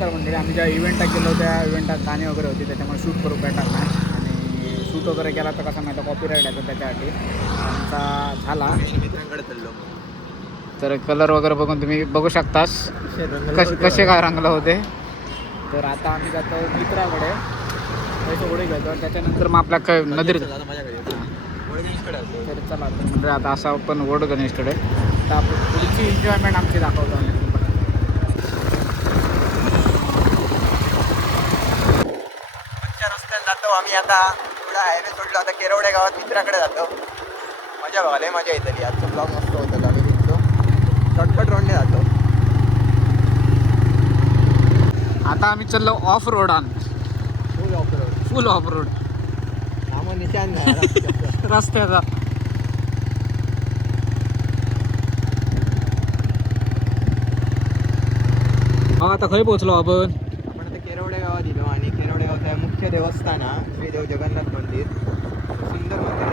नमस्कार मंडळी. आम्ही ज्या इव्हेंटात गेलो त्या इव्हेंटात गाणी वगैरे होती, त्याच्यामुळे शूट करू भेटणार नाही. आणि शूट वगैरे केला तर कसं माहिती कॉपीराईट आहे, तर त्याच्यासाठी आमचा झाला. मित्रांकडे चाललो. तर कलर वगैरे बघून तुम्ही बघू शकतास कसे काय रंगले होते. तर आता आम्ही जातो मित्राकडे, पैसे गोळे घेतो. त्याच्यानंतर मग आपल्या काय नदीर तर चला म्हणजे आता असं आपण वड गणेशकडे तर आपण पुढची एन्जॉयमेंट आमची दाखवतो आम्ही. रस्त्याला जातो आम्ही आता. थोडा हायवे सोडलो आता. केरवडे गावात मित्राकडे जातो. मजा बघा, लय मजा येतली. आजचा ब्लॉग मस्त होता. आम्ही निघतो शॉर्टकट रोडने जातो. आता आम्ही चाललो ऑफ रोडान. Full off road. Full off road नामो निशान नाही रस्त्याचा. हा आता खंय पोहोचलो आपण. आपण आता केरवडे गावात दिलो आणि केरवडे गावात मुख्य देवस्थान श्री देव जगन्नाथ मंदिर. सुंदर मंदिर.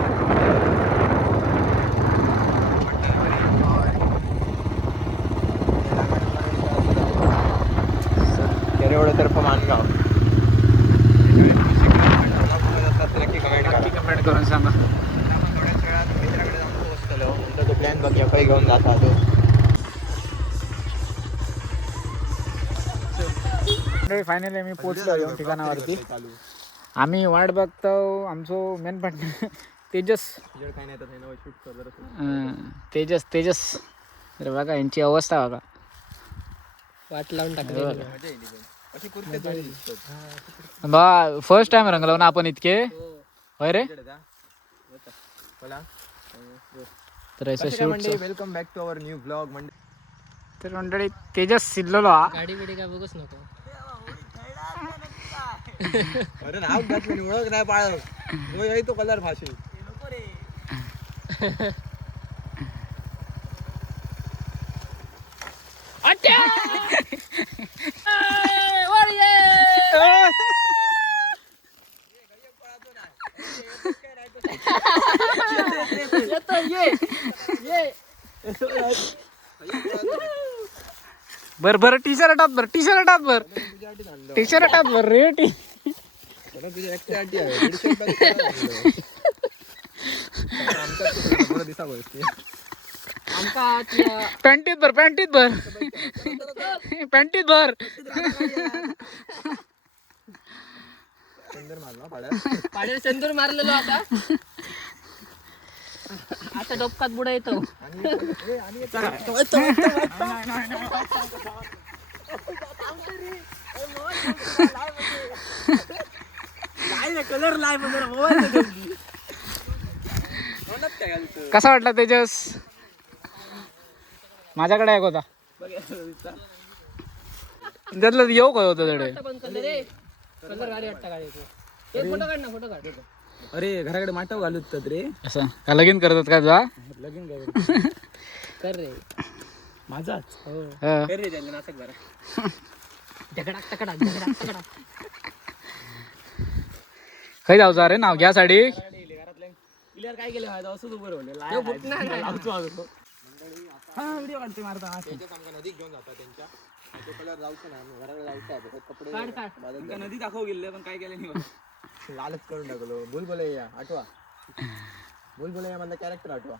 केरवडे तर्फ मानगाव. नक्की कमेंट करून सांगा. थोड्याच वेळात मित्राकडे जाऊन पोहोचलो. नंतर तो प्लॅन बघूया काही घेऊन जाता तो. फायनली मी पोहोचलो ठिकाणावरती. आम्ही वाट बघतो आमचं मेन पार्टनर तेजस. तेजस तेजस अरे बघा यांची अवस्था बघा. वाट लावून टाकली. बा फर्स्ट टाइम रंगलो ना आपण इतके. होय रे. तर welcome back to our new blog. तर मंडळी तेजस सिल्लेलो हा. गाडी बिडी काय बघूच नको. अरे नाव घातलं ओळख नाही पाळ तो कलर भाषे. बर बर टी शर्टात भर टी शर्टात भर टी शर्टात भर रे टी. तुझ्या एकट्यासाठी आहे. पॅन्टीत भर पॅन्टीत भर पॅन्टीत भर. पाड्याला चंदूर मारलेलो आता. आता डोपकात बुडा येतो. कलर कसा वाटला तेजस. माझ्याकडे एक होता त्यातलं येऊ काय होतं तडे. कलर गाडी वाटतं गाडी. एक फोटो काढ ना. फोटो काढ. अरे घराकडे माटाव घालतात रे. असं का लगीन करतात का जा. लगीन कर रे माझाच. हो हा. कर रे त्याला नाटक जरा. झगडाक तकडा झगडाक तकडा. खै जाऊचा रे नाव घ्या साडी. क्लिअर काय केलं माहिती असंच उभं तो फुटणार नाही. व्हिडिओ काढते मारता. नदीत घेऊन जातात त्यांच्या. तो कलर जाऊचा ना घराकडे जाऊचा कपडे काढ काढ. नदी दाखव गेले पण काय केलं नाही. लालच करून टाकलो. बुलबुलैया आठवा. बुलबुलैया मधला कॅरेक्टर आठवा.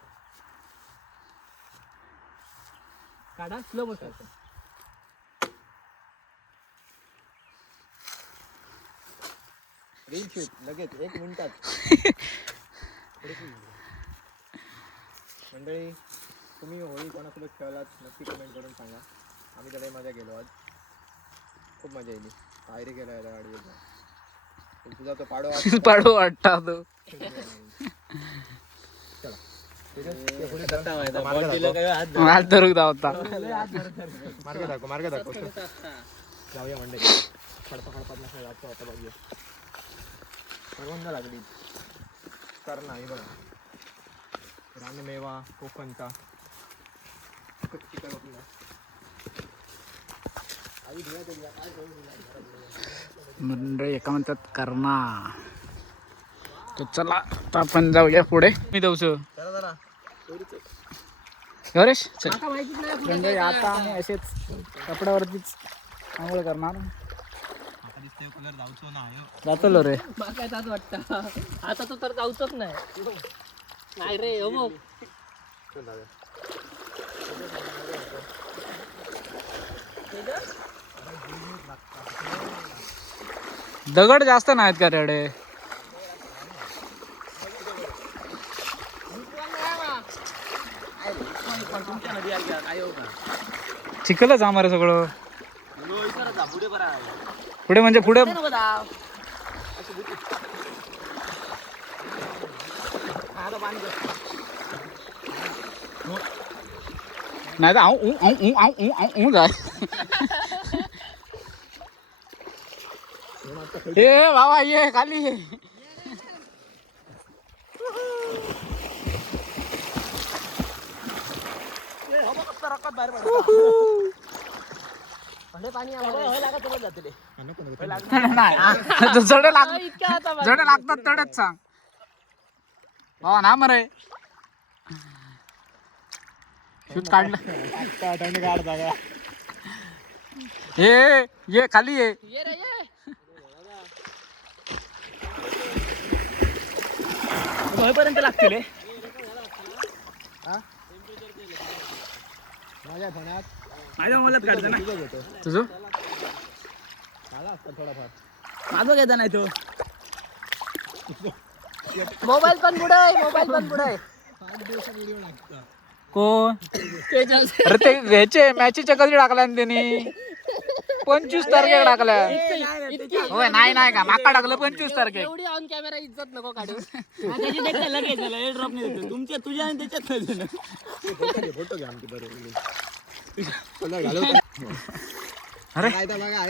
काढा स्लो बसायचं. रील शूट लगेच 1 मिनिटात. मंडळी तुम्ही होळी कोणासोबत खेळलात नक्की कमेंट करून सांगा. आम्ही त्याला मजा गेलो आज. खूप मजा येईल. पायरी गेला याला गाडी. तुझा तो पाडो पाडू वाटता तो. हात धरू धावता. मार्ग दाखव. जाऊया मंडळी. खडपा खडपात नसेल आता बघूया. सर्वांना लागली तर नाही बघा. रानमेवा कोकणचा मंडळी एका म्हणतात कर्णा. तर चला आता आपण जाऊया पुढे. मी जाऊच गौरेश चल. मंडळी आता आम्ही असेच कपड्यावरतीच आंघोळ कर मारून आता दिसतोय कलर जाऊचो ना जातलो रे. मला काय जात वाटतं आता तो तर जाऊचच नाही. नाही रे हो बघ. दगड जास्त नाहीत का रेडे? चिखलच आम्हाला सगळं. पुढे म्हणजे पुढे नाही तर जाय. ए बाबा ये खाली ये. पाणी जडे लागतात तडच सांग बाबा ना मरे. शूट काढलं. ये खाली ये. पर्यंत लागतील माझ्या ध्यानात तुझं माझं घेता नाही तो. मोबाईल पण पुढे कोण? अरे ते ह्याचे मॅचीच्या कधी टाकल्या त्यांनी 25 तारखेला टाकल्या. होय नाही का माका टाकलं 25 तारखे. एवढी ऑन कॅमेरा इज्जत नको काढू. तुझ्या आणि त्याच्यात फोटो घ्या आमची कलर घालव. अरे काय तर बघा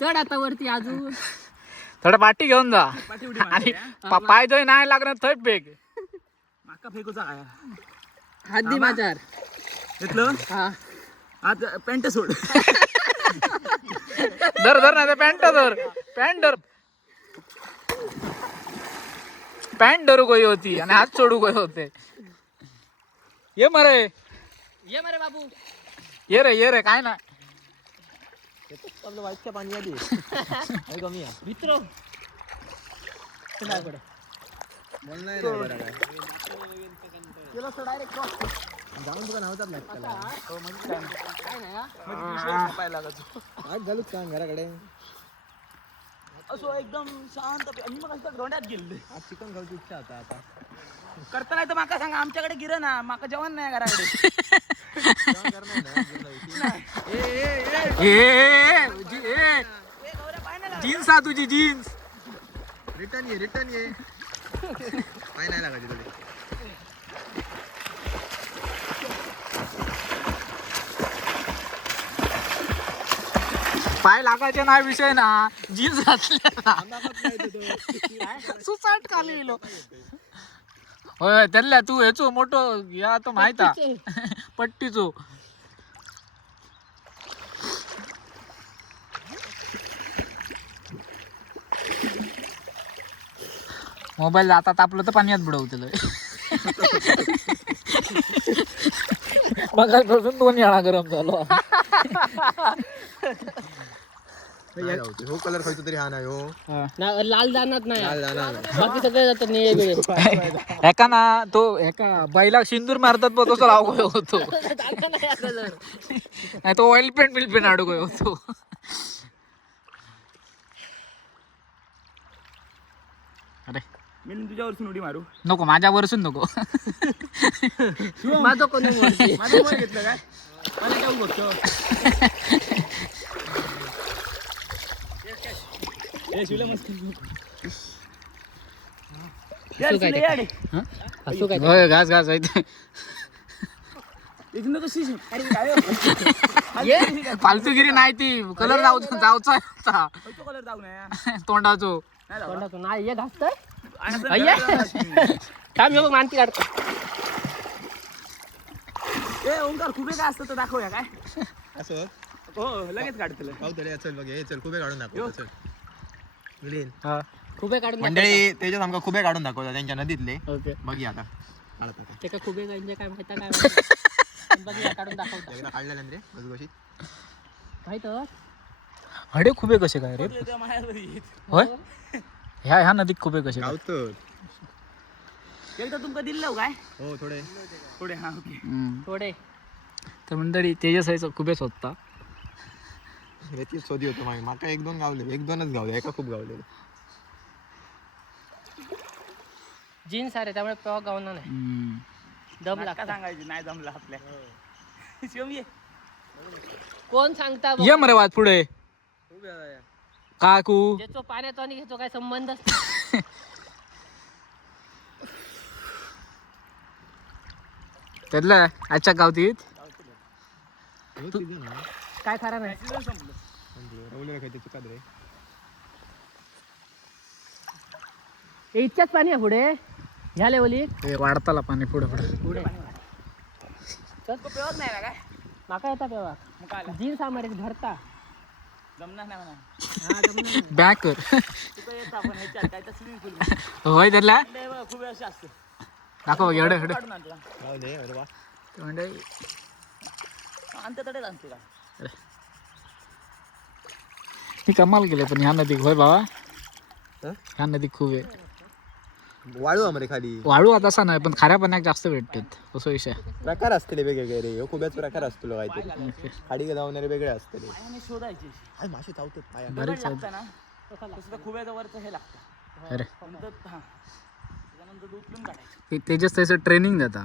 चढ आता वरती अजून. थोडं पाठी घेऊन जा आणि पाय जरी नाही लागणार थंय फेक. माका फेकूचा काय हद्दी बाजार घेतलं हा. आज पॅन्ट सोड. धर नाही पॅन्ट पॅन्ट धरू गई होती आणि हात सोडू गई होते. ये मरे बाबू ये रे काय ना आपलं वाईटच्या पाणी आधी कमी आहे मित्र बोल नाही बरं काय जाऊन तुला नव्हतात नाही काय नाही आज झालूच का घराकडे. असो एकदम शांत. मी मग असं धोंड्यात गेलो. आज चिकन खाऊची इच्छा होता आता. करता नाही तर माका सांगा आमच्याकडे गिर ना माका जेवण नाही घराकडे. जीन्स हा तुझी जीन्स. रिटर्न ये पाय नाही लागायचे तुला. पाय लागायचे नाही विषय ना. जीन्स घातल्या सुसाट खाली गेलो. होय त्याला तू हेचो मोठो या तो माहिता पट्टीचो. मोबाईल आता तापलं तर पाण्यात बुडवतेल. मगापासून 2 वेळा गरम झालो. हो कलर खायचो तरी हा नाही हो लाल जाणार नाही. लाल जाणार नाही. बाकी सगळे जातात नाही वेगळे. एका ना तो एका बैला सिंदूर मारतात बघ तसं लाव गयो होतो. नाही तो ऑइल पेंट आडू गयो होतो. अरे मी तुझ्यावरसून उडी मारू. नको माझ्यावरसून नको. माझं कोणी मोठी. माझं मोबाईल घेतलं काय मला जाऊ बघतो. असं काय होय घास फालतूगिरी नाही ती. कलर जाऊचा कलर जाऊ नये तोंडाचो. नाही ये घासतोय. थांब बघ मानती काढतो. ए ओंकार खूप काय असतं तर दाखवूया काय. असं हो लगेच काढतलं. पाहू तरी चल बघ हे चल खुबे काढून दाखव. चल ग्रीन खुबे काढून मंडळी त्याच्यात आमका खुबे काढून दाखवतात त्यांच्या नदीतले. ओके बघी आता ते का खुबे काय माहिती काय बघ काढून दाखवता एकदा काढलेलं रे घसघशीत. माहित हडे खुबे कसे काय रे तेव्हा माझ्या घरी येत. होय ह्या नदीत खुबे कसे काय गावतो. एकदा तुमका दिलं काय हो थोडे. पुढे हा ओके थोडे तर मंडळी तेजस खुबेच होता. याची शोधी होतो मागे माका 1-2 गावले 1-2च गावले एका खूप गावले. जीन्स आहे त्यामुळे पेवा गावना नाही दम नाटका लागता सांगायची नाही जमलं आपल्या शिवम ये कोण सांगता बघ. ये मरे वाद पुढे काकू ज्याचो पाण्याचा आणि ह्याचो काय संबंध त्यातला आजच्या गावतीत काय खरा नाही संपलं रवले खायचे चुकात रे. हे इतक्याच पाणी आहे पुढे ह्या लेवलीत हे वाढताला पाणी पुढे पुढे पुढे तो पेवत नाही ना काय माका येता पेवा मग काय आला? जीन्स आमारे भरता जमणार नाही म्हणा हा जमलं. बॅक कर तिथं येतो आपण ह्याच्यात काय तर स्विमिंग पूल होय त्यातला खूप असे असते दाखव बघ एवढे एवढे काढून आणतो गावले अरे वा. म्हणजे आणते तडेच आणते का ही कमाल केली पण ह्या नदी होय बाबा हं? ह्या नदी खूप आहे वाळू आमरे खाली वाळू आता असा नाही पण खाऱ्या पाण्यात जास्त भेटतात असं विषय प्रकार असतले वेगवेगळे रे. ह्यो खुब्याच प्रकार असतो काहीतरी. खाडी जावणारे वेगळे असतले. पायाने शोधायची आज मासे चावतात पाया. बरेच आहेत. लागतं ना तसं तर खुब्याच्या वरचं हे लागतं अरे नंतर हा त्याच्यानंतर दूध उचलून काढायचं ते तेजस त्याचं ट्रेनिंग देता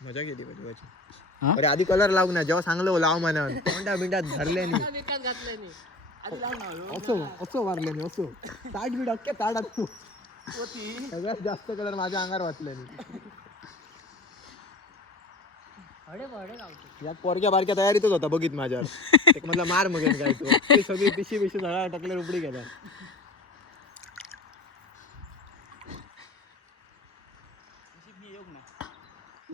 मजा गेली पाहिजे. हा? अरे आधी कलर लावू ना जेव्हा सांगलो लाव म्हणून कोणत्या बिंडात धरले नाही विकत घातलंय मी आधी लाव ना असो मारले नाही असो 60 बी टक्के काढा तू. होती सगळ्यात जास्त कलर माझ्या अंगावर वाचले नाही. हडे बडे गावतो यात पोरक्या बारक्या तयारीतच होता बघित माझ्यावर एक म्हटलं मार मग काय तो ती सगळी पिशी पिशी सगळ्या टाकले उपडी गेल्या. योग ना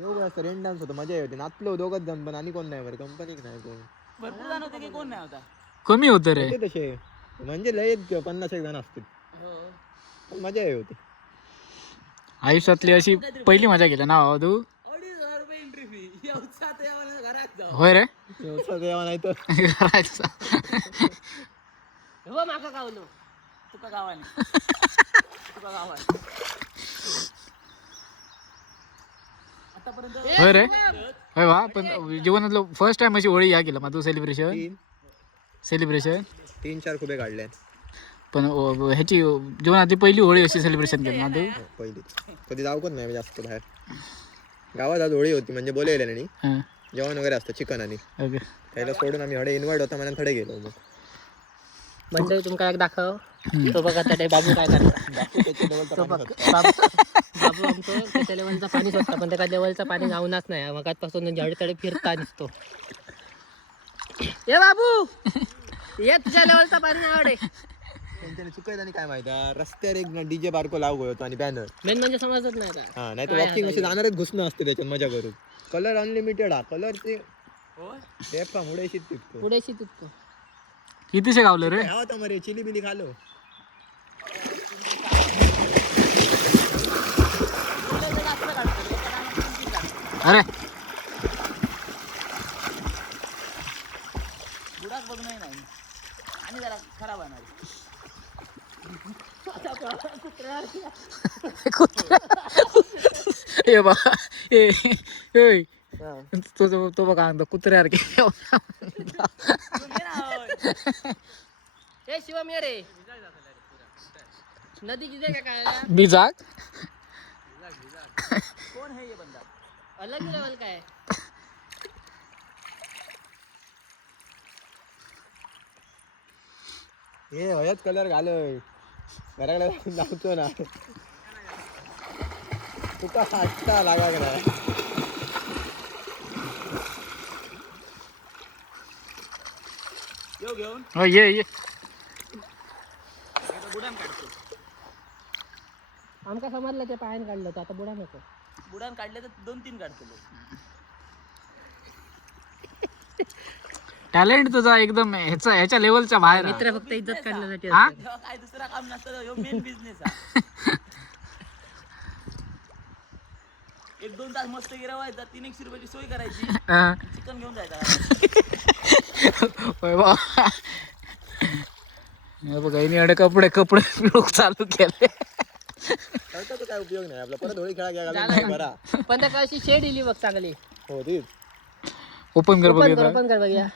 योग असतं रेन डान्स होतं मजा येते नाचलो दोघच जण पण आणि कोण नाही बरं कंपनीक नाही कोण. भरपूर जण होते की कोण नाही होता कमी होतं रे होते तसे म्हणजे लय 50-1 जण असतील पण मजा होती. आयुष्यातली अशी पहिली मजा केली ना बाबा तू 2,500 रुपये एंट्री फी उत्साहात यावं घरात जाऊ होय रे व्यवसाय देवा नाही तर करायचं हो माका गावलो तुका गावाने तुका गावात आतापर्यंत होय रे होय बा पण जीवनातलं फर्स्ट टाइम अशी होळी या केलं मग तू सेलिब्रेशन 3-4 खुबे काढले पण ह्याची जीवनातली पहिली होळी अशी सेलिब्रेशन केली ना तू पहिली. कधी जाऊ पण नाही जास्त बाहेर. गावात आज होळी होती म्हणजे बोलवले नाही हां जेवण वगैरे असतं चिकन आणि ओके त्याला सोडून आम्ही हडे इन्व्हाइट होता म्हणून थोडे गेलो मग मंडळी तुमका एक दाखव तो बघा त्या बाबू काय करता तो बघ बाबू आमचं त्याच्या लेवलचं पाणी सोडता पण त्या लेवलचं पाणी जाऊनच नाही मगातपासून झाडे फिरता दिसतो ये बाबू ये तुझ्या लेवलचा पाणी नाही आवडे त्यांच्याने चुकायचं आणि काय माहिती रस्त्यावर एक डीजे बारको लाव होतो आणि बॅनर मेन म्हणजे समजत नाही का हा नाही तर वॉकिंग असे जाणारच घुसणं असते त्याच्यात मजा करून. कलर अनलिमिटेड हा कलरचे होय मुळे तितकं पुढेशी तितकं कितीशे गावलं रे हा होता मरे चिली बिली खालो. अरे बुडाक बघणं नाही आणि जरा खराब आहे ए बा ए तो बघा कुत्र्यासारखे ए शिवम ये रे नदी किती काय काय बिजाक कोण है ये बंदा अलग लेवल काय हे हयाच कलर घालोय घराकडे जाऊचो ना तुका साठता लागा ना येऊ घेऊन हो ये बुडान काढतो आमका समजलं ते पायान काढलं तर आता बुडा नको बुडान काढले तर 2-3 काढतो टॅलेंट तुझा एकदम ह्याच्या लेवलच्या बाहेर आहे. मित्र फक्त इज्जत काढण्यासाठी हा? असतात. तेव्हा काय दुसरा काम नसतं ह्यो मेन बिझनेस आहे 1-2 तास मस्त गिरवायचा 300 रुपयाची सोय करायची हा. चिकन घेऊन जायचा होय बा. हे बघा हिने कपडे लोक चालू केले. कळतं तर काय उपयोग नाही आपला परत होळी खेळा घ्या बरा. पण त्या कशी शेड दिली बघ चांगली. हो तीच ओपन कर बघूया. ओपन कर बघूया.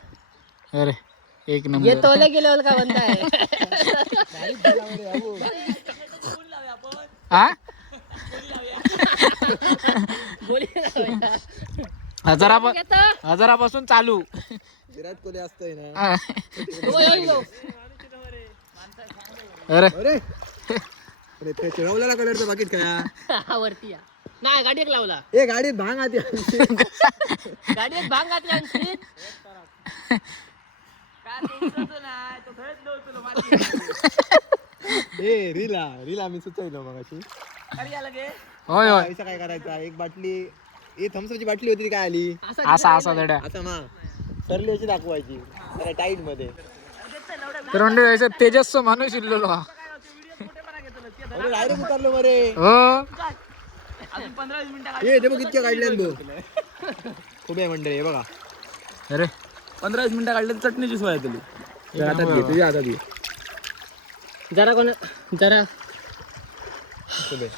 अरे एक ये नंबर. तोले गेले का म्हणताय. हा बोली लावूया. हजारापासून चालू. विराट कोहली असतोय ना. हा. हो, येऊ, येऊ. अरे अरे अरे ते चिरवलेला कलरचं बाकीत काय हा, वरती या. नाही गाडी एक लावला. ए गाडीत भांग आधी गाडी एक भांग घातली आणखी. काय तुमचं नाही तो खरंच नव्हतं माती ए रीला मी सुचवलं मग अशी अरे या लगे होय होय. पैसा काय करायचा एक बाटली थम्सअपची बाटली होती ती काय आली असा दड्या. आता मा सरली अशी दाखवायची जरा टाईट मध्ये तर म्हणजे तेजस्व माणूस इल्लो हा. डायरेक्ट उतरलो मरे हो अजून 15-20 मिनिटं ए ते बघ इतक्या काढल्या भाऊ खूप आहे मंडळी हे बघा अरे 15-20 मिनिटं काढले तर चटणीची सोय आहे तुला हातात घे तुझ्या हातात घे जरा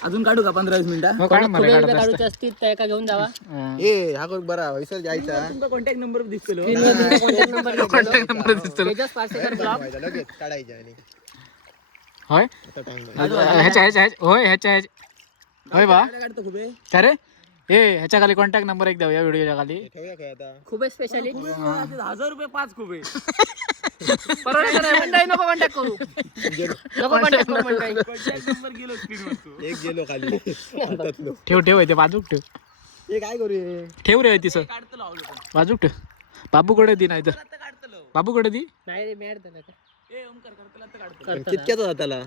अजून काढू का 15-20 मिनिटं हो, काढ मला काढत काढूचे असतील तर एका घेऊन जावा. असतं. ए हा कोण बरा वैसर जायचा तुमचा कॉन्टॅक्ट नंबर दिसतो कॉन्टॅक्ट नंबर Contact number दिसतो. तेजस पार्सेकर ब्लॉग. बनवायचा, लगेच काढायचा आणि होय आता टाइम ह्याच्या होय ह्याच्या होय बा. काढतो खूप का रे ए ह्याच्या खाली कॉन्टॅक्ट नंबर एक द्या या व्हिडिओच्या खाली. ठेवूया काय आता खूप स्पेशली 1000 रुपये 5 खूप आहे नको कॉन्टॅक्ट करू. नको कॉन्टॅक्ट करू मंडळी. कॉन्टॅक्ट नंबर गेलो स्क्रीन वर एक गेलो खाली हातातलो ठेव ते बाजूक ठेव. हे काय करूया ठेव रे तिचं काढतो लावलो पण बाजूक ठेव. बाबूकडे दी नाही तर आता काढतो बाबूकडे दी. नाही रे मॅड झालं का? ए ओमकार करतला आता काढतो कितक्याचा हाताला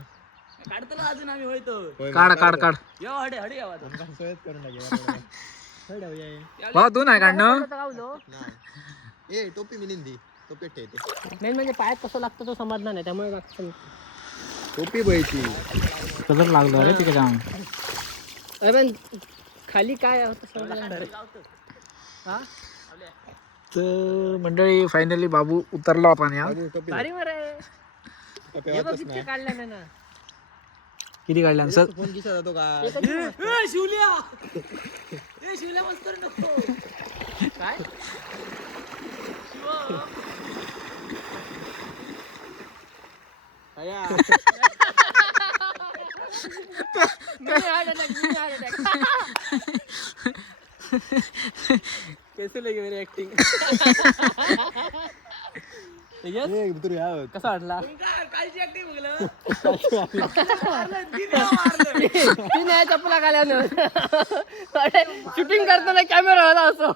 काढतो अजून आम्ही होयतो काढ यो हडे हडे यावा तो. सोयच करून टाकूया भाऊ तू नाही काढणं. आता गावलो. ए टोपी मी निंदी टोपी ठेवते मेन म्हणजे पायात कसं लागतं तो समजणार नाही त्यामुळे बाकी- टोपी बघायची कलर लागलो अरे तिकडे जाऊन. अरे पण खाली काय होतं समजणार नाही. हा तर मंडळी फायनली बाबू उतरला पाण्यात. बाबू, टोपी भारी मरे. टोपी हे बघ वाचच इतके नाही काढल्या नाही ना. किती काढल्या सर. फोन दिसत जातो का ए शिवल्या ए शिवल्या मस्त नको काय कैसे लगे मेरी एक्टिंग कसा वाटला कालची ऍक्टिंग बघलं ती नाही चपला घाल्यानं शूटिंग करताना कॅमेरा होता असो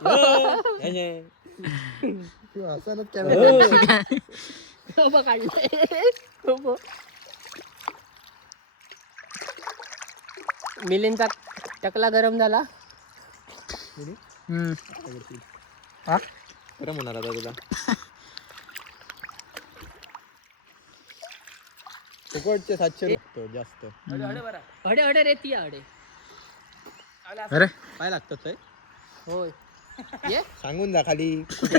मिलिंदचा टकला गरम झाला. खरं म्हणणार आता तुला फुकटचे 700 लागतो जास्त हडे हडे रे ती हडे अरे काय लागतात ते होय ये सांगून जा खाली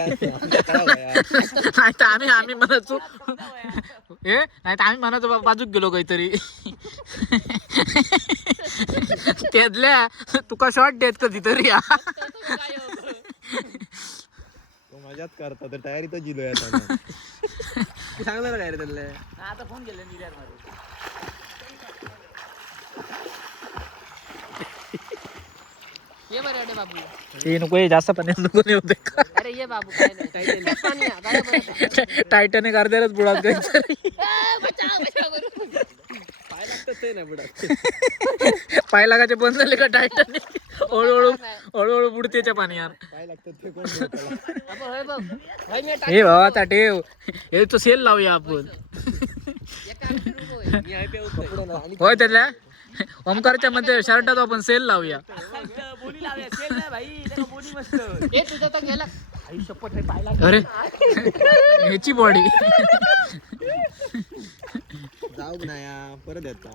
आमच्या कळावं या. नाही तर आम्ही म्हणायचो ए नाही तर आम्ही म्हणायचो बाजूक गेलो काहीतरी त्यातल्या तुका शॉर्ट देत कधीतरी. तो मजाच करता तर तयारी तर जिलो आता सांगणार काय रे त्याला आता फोन केला निर्यात मारू ये बरे हडे बाबू. हे नको हे जास्त पाण्यात नको नेऊ दे. अरे ये बाबू काय नाही पाणी आहे, गाड्या बरं. टायटॅनिक अर्ध्याच बुडात काहीतरी. काय लागतं ते नाही बुडा पाय लागायचे बंद झाले का टायटॅनिक हळूहळू बुडतेच्या पाण्यात. काय लागतं ते कोण देतं त्याला? बाबू, होय बघ. होय मी टाक- हे बाबा आता ठेव हे तो सेल लावूया आपण. एका आमची रूम होय. मी आहे पे उतरतोय. पुढं नाही. आणि होय त्यातल्या ओमकारच्या मध्ये शर्टात आपण सेल लावूया. बोली लावूया सेल नाही भाई त्याला बोली मस्त ए तुझा तर गेला आई शपथ रे पाहिला अरे ह्याची बॉडी जाऊ नाही परत येता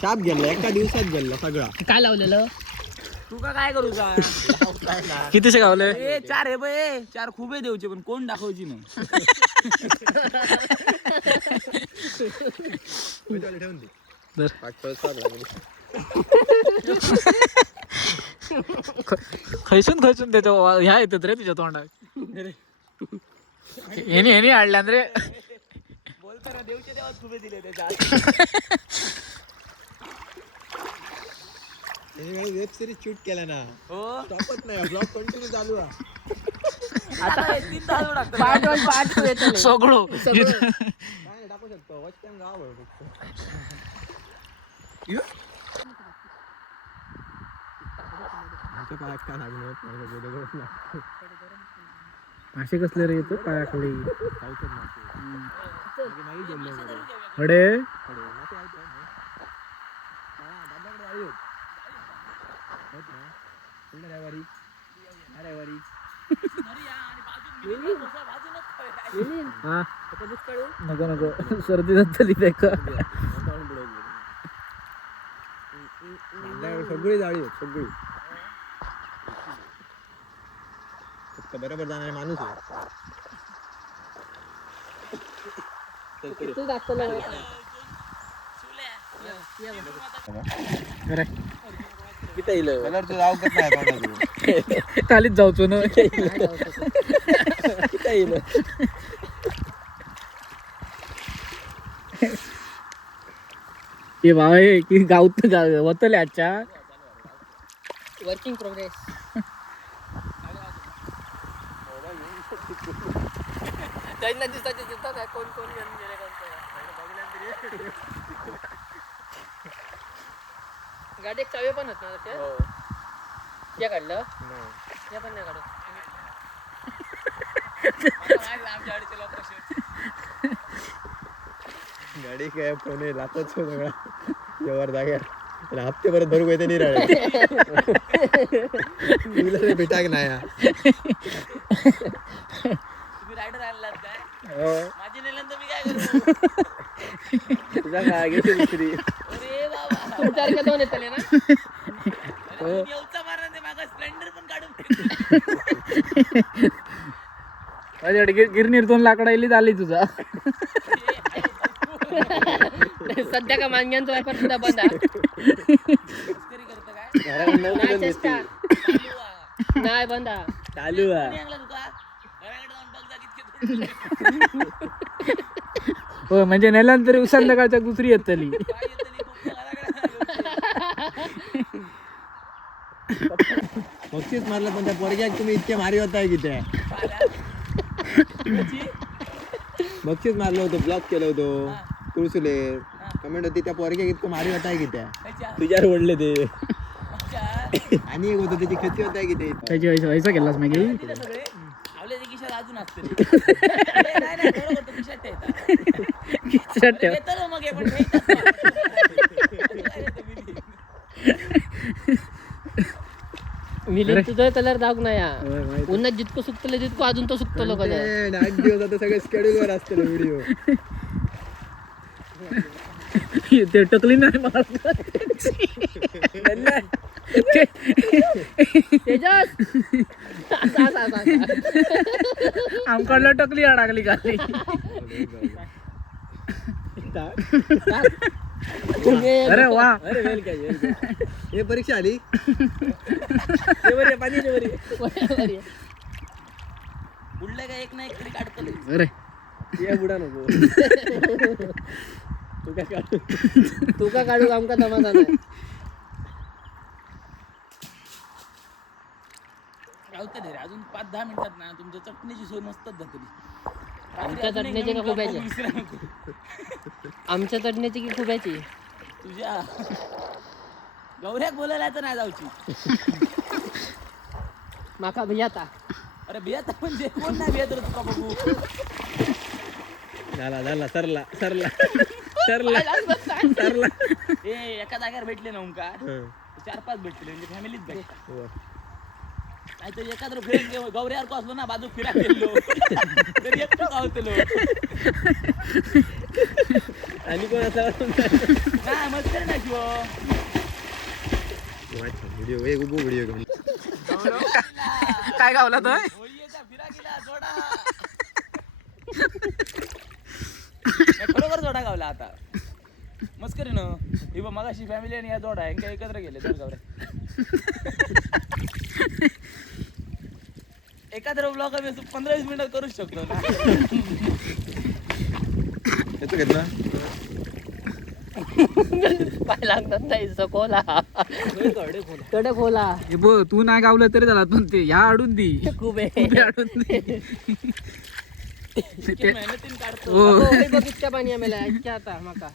शाप गेला एका दिवसात गेला सगळा. काय लावलेलं तू का काय करू का कितीशे गावले? ए 4 आहे बे 4 खूप आहे देऊचे पण कोण दाखवायची नाही. ठेवून दे. दर. खैसून खैसून त्याच्या ह्या येतात रे तुझ्या तोंडात. हेनी आडल्या रे. बोलताना देऊचे तेव्हा खूप दिले त्याच्या वेब सिरीज शूट केला ना. हो स्टॉपच नाही ब्लॉग कंटिन्यू चालू आहे. आता 3 तास लागतात. पार्ट 1 पार्ट 2 येतो सगळं काय टाकू शकतो वॉच टाइम गाव मासे कसले रे येतो पायाखाली अडे हा नको नको सर्दी झाली का सगळी जाळी आहेत सगळी. फक्त बरोबर जाणारे माणूस आहे. तू दाखवलं कलरचं जाऊ कसं आहे तोंडातून. खालीच जाऊचो ना हे बाबा हे की गावत वतले आजच्या वर्किंग प्रोग्रेस दैनंदिन दिवसाचे दिसतात आहे कोण कोण येऊन गेले गाडीत चावी पण होत ना ते या काढलं ते पण नाही काढत आमच्या गाडीचे लोक कसे गाडी काय फोन लातच सगळा व्यवहार जाग्यार हप्ते परत भरू काय ते नाही राहिले. तुला भेटाक नाही तुम्ही रायडर आणलात काय माझी नेल्यानंतर मी काय करू तुझा काय घेते दुसरी. अरे बाबा तुमच्या दोन येतले ना येऊचा मारणार ते मागं स्प्लेंडर पण काढून गिरणीर 2 लाकडायली झाली तुझा सध्या का मांग्यांचा व्यापार सुद्धा बंद मस्करी करतं काय नाही चेष्टा नाही बंद चालू आहे. कोणी आणला तुका घराकडे जाऊन बघ जा कितके हो म्हणजे नेल्यानंतर संध्याकाळच्या दुसरी येतली काय येतं नाही खूप घराकडे बक्षीस मारलं पण त्या पोरग्याक तुम्ही इतके मारी होताय की त्या बक्षीस मारलं होतं ब्लॉक केलं होतं तुळसुले कमेंट होती त्या पोरग्याक इतकं मारी होताय की त्या तुझ्यावर ओढले ते आणि एक होतं त्याची खची होताय की ते त्याची व्हायचा केलास मागे सगळे आवल्याच्या खिशात अजून असते नाही नाही बरोबर तो खिशात ठेवता येतं ना मग हे पण मिलिंद तुझं कलर दाग नाही उन्हात जितकं सुकतलं तितकं अजून तो सुकतलो कलर 8 दिवस आता सगळे स्केड्यूल वर असते व्हिडिओ. ते टकली नाही मला आमकडला टकली अडकली खाली अरे वा हे परीक्षा आली बुडलं का एक ना एक तरी काढतो अरे ये बुडा नको तू का काढू आमका समाधान आहे राहतं रे अजून 5-10 मिनिटात ना तुमच्या चटणीची सोय मस्तच झाली. आमच्या चटणीची का खुब्याची आमच्या चटणीची की खुब्याची तुझ्या गौऱ्याक बोलायला तर नाही जाऊची माका भियाता अरे बियाता म्हणजे कोण नाही बियात रे तुका बघू झाला सरला ए एका जागेवर भेटले ना उमका 4-5 भेटले म्हणजे फॅमिलीच भेटतात नाहीतर एखादं फिरून गौऱ्यावर असलो ना बाजू फिरायला गेलो तरी एकटं गावतलो आणि कोण असा नाही मस्करी नाही शिव व्हिडिओ एक उभो व्हिडिओ घेऊन काय गावला तो होळीचा फिरा गेला जोडा खरोखर जोडा गावला आता मस्करी न ही बघ मगाशी फॅमिली आणि या जोडा यांना एकत्र गेले दोन गावरे एखाद्या ब्लॉग आम्ही 15-20 मिनिटात करूच शकतो ना त्याचं घेतलं पाय लागतात नाही सकोला कडे खोला हे बघ तू नाही गावलं तरी झाला पण ते ह्या अडून दी खूप उभे अडून दी मेहनतीन काढतो हो बघितच्या पाणी आम्हाला इतक्या आता माका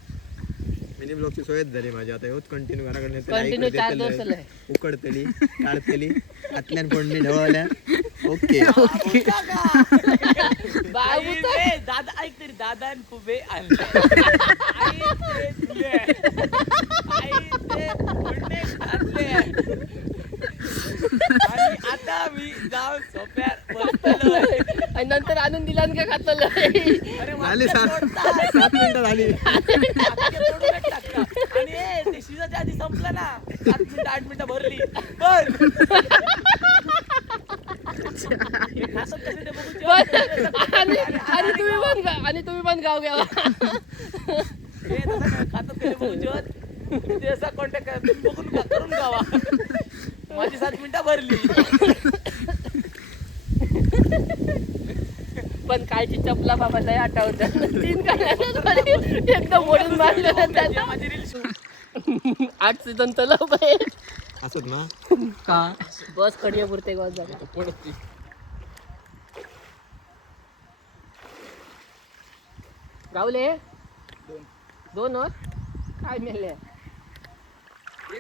मिनी ब्लॉगची सोयच झाली माझी आता हेच कंटिन्यू घराकडे कंटिन्यू 4 दिवस झाले उकडतली काढतली आतल्यान फोडणी ढवळल्या ओके बाबू ए, दादा ऐक तरी दादा खुबे आणले आई ते दिले. आई ते फोडणे घातले. आणि आता मी जाऊन सोप्यात बसलोय. आणि नंतर आणून दिला आणि काय खातलं अरे झाली वाटतं 7 मिनिटं झाली वाटतं तोडूनच टाकता. आणि ए, ते शिजाच्या आधी संपलं ना 7 मिनिटं 8 मिनिटं भरली पण हे खातात कसे ते बघू आणि तुम्ही पण गाव घ्यावा हे तसं नाही, खातात कसे बघू जेवत ते असा कॉन्टॅक्ट करा तुम्ही बघून करून गावा माझी 7 मिनिटं भरली पण कायची चपला बाबा लय आठवत 3 काय एकदम मोडून मारलं त्याला माझी रील 8 सीझन तलाव बाई असत ना का बस कडे पुरते गावात झाला गावले 2 होत काय मेले मी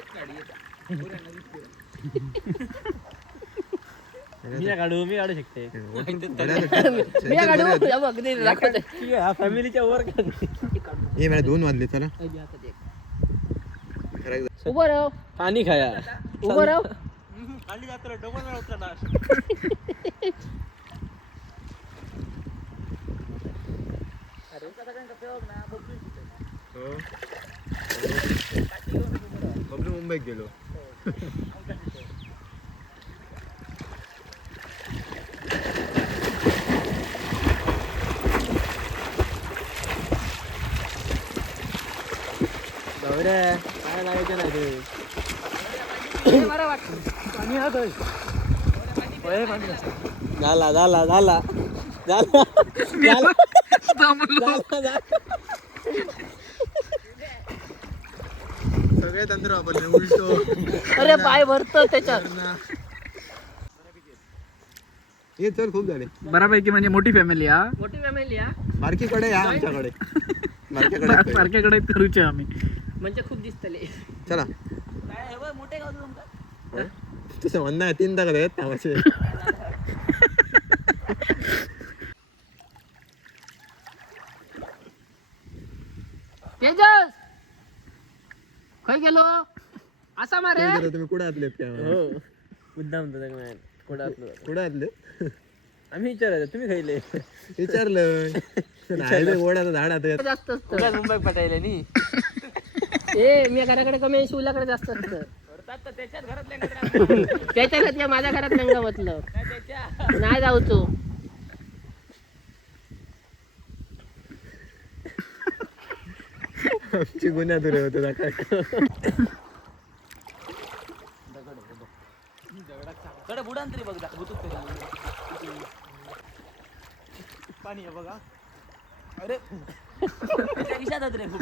काढू शकते मी काढू या बघ ते दाखवते फॅमिलीच्या वर हे मला 2 वाजले चला उभं राह पाणी खाया उभं राह खाली जातो डबल वेळ होता ना बबलू मुंबईत गेलो काय लागायचं नाही ते झाला झाला झाला झाला सगळे तंत्र वापरले उलटो अरे पाय भरतो त्याच्यात हे चल खूप झाले बऱ्यापैकी म्हणजे मोठी फॅमिली हा मोठी फॅमिली हा बारकीकडे या आमच्याकडे बारक्याकडे सारख्याकडे करूचे आम्ही म्हणजे खूप दिसतले चला काय हे मोठे गाव तुमका तसं म्हणणं आहे 3 ताकद आहेत नावाचे तेजस खय गेलो असा मारे तुम्ही कुठे आतले मुद्दाम कुठे आतले आम्ही विचारायचं तुम्ही खायले विचारलं ओढ्याचं झाड आता जास्त असतं मुंबई पटायला नी ए मी घराकडे कमी शिवल्याकडे जास्त असतं करतात तर त्याच्याच घरात लेंगट त्याच्या घरात माझ्या घरात लंगा म्हटलं त्याच्या नाही जाऊ तू आमची गुन्हा तुरे होते काय कडे बुडान तरी बघ भूतूच तरी पाणी आहे बघा अरे त्याच्या विषादात रे खूप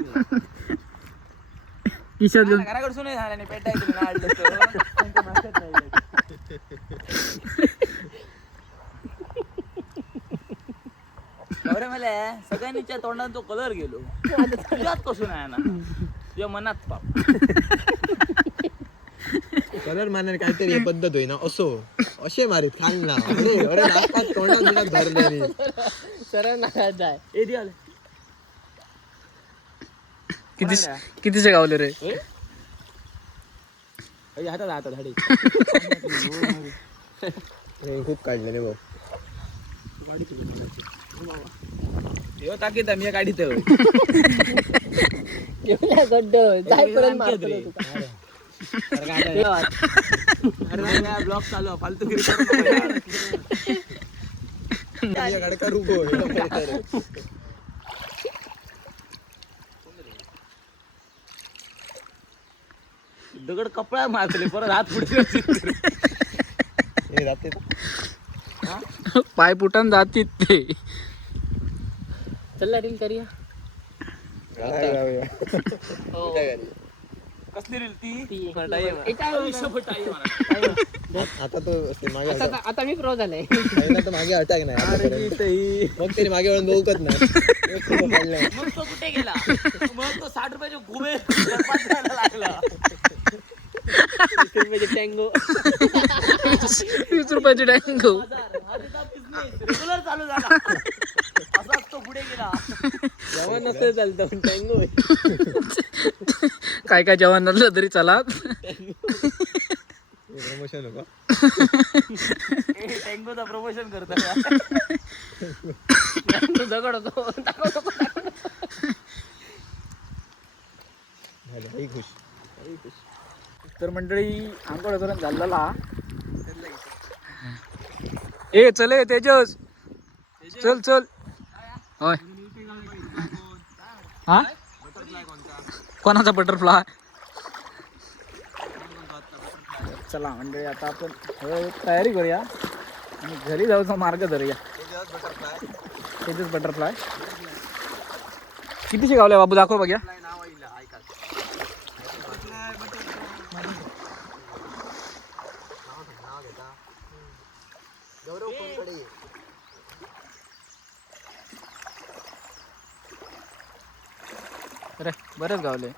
ईशात घराकडे सुने झाला नाही पेटायचं ना आडलं तर मला सगळ्यांनीच्या तोंडात तो कलर गेलो तुझ्यात कसून आहे ना तुझ्या मनात पाप कलर मारण्याची काहीतरी पद्धत होई ना असो असे मारीत खाल्ला अरे अरे नाकात तोंडात धरले सरळ नाही जाय ए दियाल कितीचे गावले रे हातात हातात हाडी खूप काढले रे भाऊ तेव्हा ताकीद मी गाडीत एवढ्या गड्ड जायपर्यंत मारतो तुका. ब्लॉग चालू आहे, फालतूगिरी करू नको. गाडी का रुको दगड कपडा मारतले परत हात पुढे राहते पाय पुटन जातीत ते. चल रील करूया. हो. कसली रील ती ती- आता तो ते मागे आता मी प्रो झाले. पहिला तर मागे अटॅक नाही आतापर्यंत. मग त्याने मागे वळून बघत नाही. मग तो कुठे गेला मग तो 60 रुपयाचे घुमे बरबाद करायला लागला. टँगो 20 रुपयाची टँगो. रेग्युलर चालू झाला असाच तो पुढे गेला. जेवण नसतं चालतं टँगो. काय काय जेवण नसलं तरी चला. प्रमोशन होता. टँगोचा प्रमोशन करता दगड होतो. खुश. तर मंडळी आंघोळ करून झालेला. ए चल तेजस चल चल. होय हा कोणाचा बटरफ्लाय. चला मंडळी आता आपण तयारी करूया आणि घरी जाऊचा मार्ग धरूया. तेजस बटरफ्लाय किती शिकावले बाबू दाखव बघ्या. अरे बरेच गावले.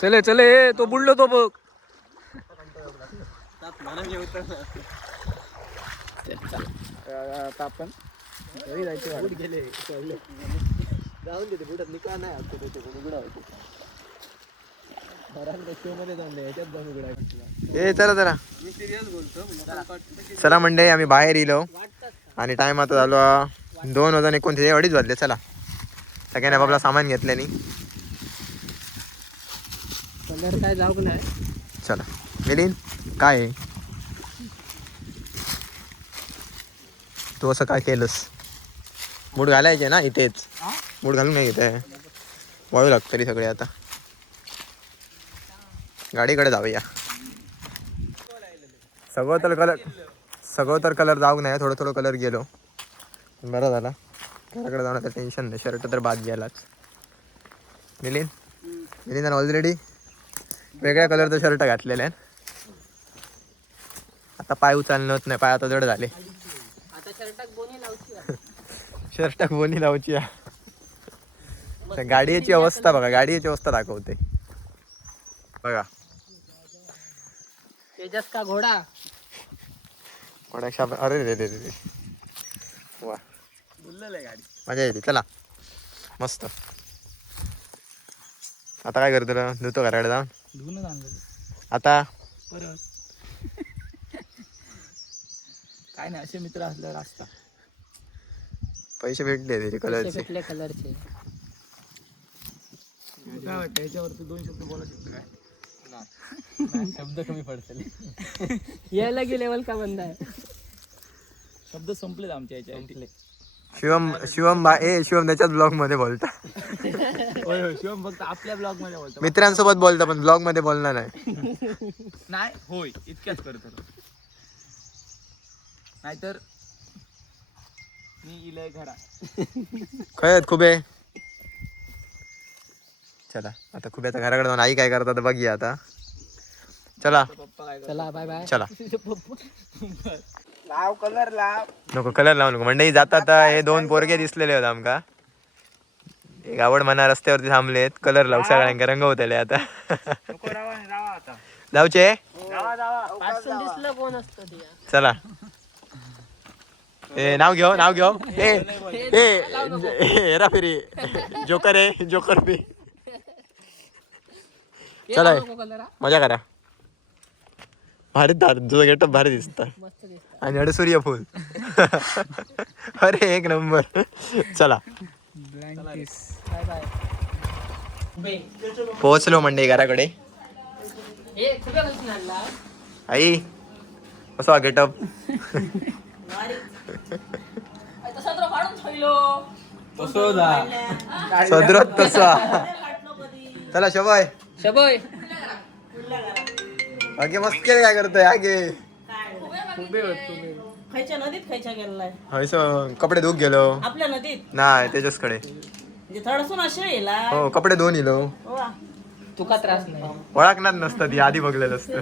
चले चले तो बुडलो तो बघ. आता आपण घरी जायची वाट. जाऊन देते बुडत निका नाही असतो त्याचे बुडा होते. मध्ये जाऊन याच्यात जाऊन उघडायचं. ए चला चला मी सिरियस बोलतो. चला मंडळी आम्ही बाहेर येलो आणि टाइम आता झालो 2:29 अडीच वाजले. चला सगळ्यांनी आपापला सामान घेतले नाही. कलर काय जाऊ नाही. चला मिलिंद काय आहे तू असं काय केलंस. मूड घालायचे ना इथेच. मूड घालून नाही घेत वाळू लागतं तरी सगळे. आता गाडीकडे जाऊया. सगळं तर कलर जाऊ नाही. थोडं कलर गेलो बरं झाला. घराकडे जाण्याचं टेन्शन नाही. शर्ट तर बाद गेलाच. मिलिंद ऑलरेडी वेगळ्या कलरचं शर्ट घातलेलं आहे. आता पाय उचलणं होत नाही. पाय आता जड झाले. आता शर्टाक बोनी लावची. शर्टाक बोनी लावची. गाडीची अवस्था बघा. गाडीची अवस्था दाखवते बघा. तेजस का घोडा. अरे रे रे रे वा मजा येते. चला मस्त. आता काय करतो धुतो घराकडे जाऊन. धुवूनच आणलं आता परत. काय नाही असे मित्र असल्यावर असतात. पैसे भेटले त्याचे कलरचे. कुठल्या कलरचे. काय वाटतं याच्यावरती 2 शब्द बोलू शकतो काय. शब्द कमी पडतले. यायला की लेवल का बंद आहे. शब्द संपलेत आमच्या याच्या. शिवम त्याच्याच ब्लॉग मध्ये बोलता. होय होय शिवम फक्त आपल्या ब्लॉग मध्ये बोलतो. मित्रांसोबत बोलता पण ब्लॉग मध्ये बोलणार नाही. नाही होय इतक्याच करतो. नाहीतर मी इलय घरात. खयत खुबे. चला आता खुब्याच्या घराकडे जाऊन आई काय करतात बघूया आता. चला चला बाय बाय. चला. लाव कलर लाव. नको कलर लावू नको. मंडळी जातात हे 2 पोरगे दिसलेले होते आमका. एक आवड म्हणा रस्त्यावरती थांबलेत. कलर लावू सगळ्यांका रंगवतले आता. जाऊचे पासून दिसलं कोण असतं ते. चला. ए नाव घेऊ. हेरा फेरी जोकर आहे. जोकर बी. चला मजा करा. भारी तुझं गेटअप भारी दिसत. मस्त दिसत. आणि अडे सूर्यफूल. अरे एक नंबर. चला पोहोचलो मंडई घराकडे. आई कसं गेटअप. सदरत तसा. चला शबाय शबय आगे मस्त केलं. काय करतोय आगे खायच्या नदीत खायच्या गेलाय हयस कपडे धुक गेलो. आपल्या नदीत नाही तेजसकडे. म्हणजे थोडसून असे येला हो कपडे धुवून येलो. वा. तुका त्रास नाही. ओळखणार नसतं ती आधी बघलेलं असतं.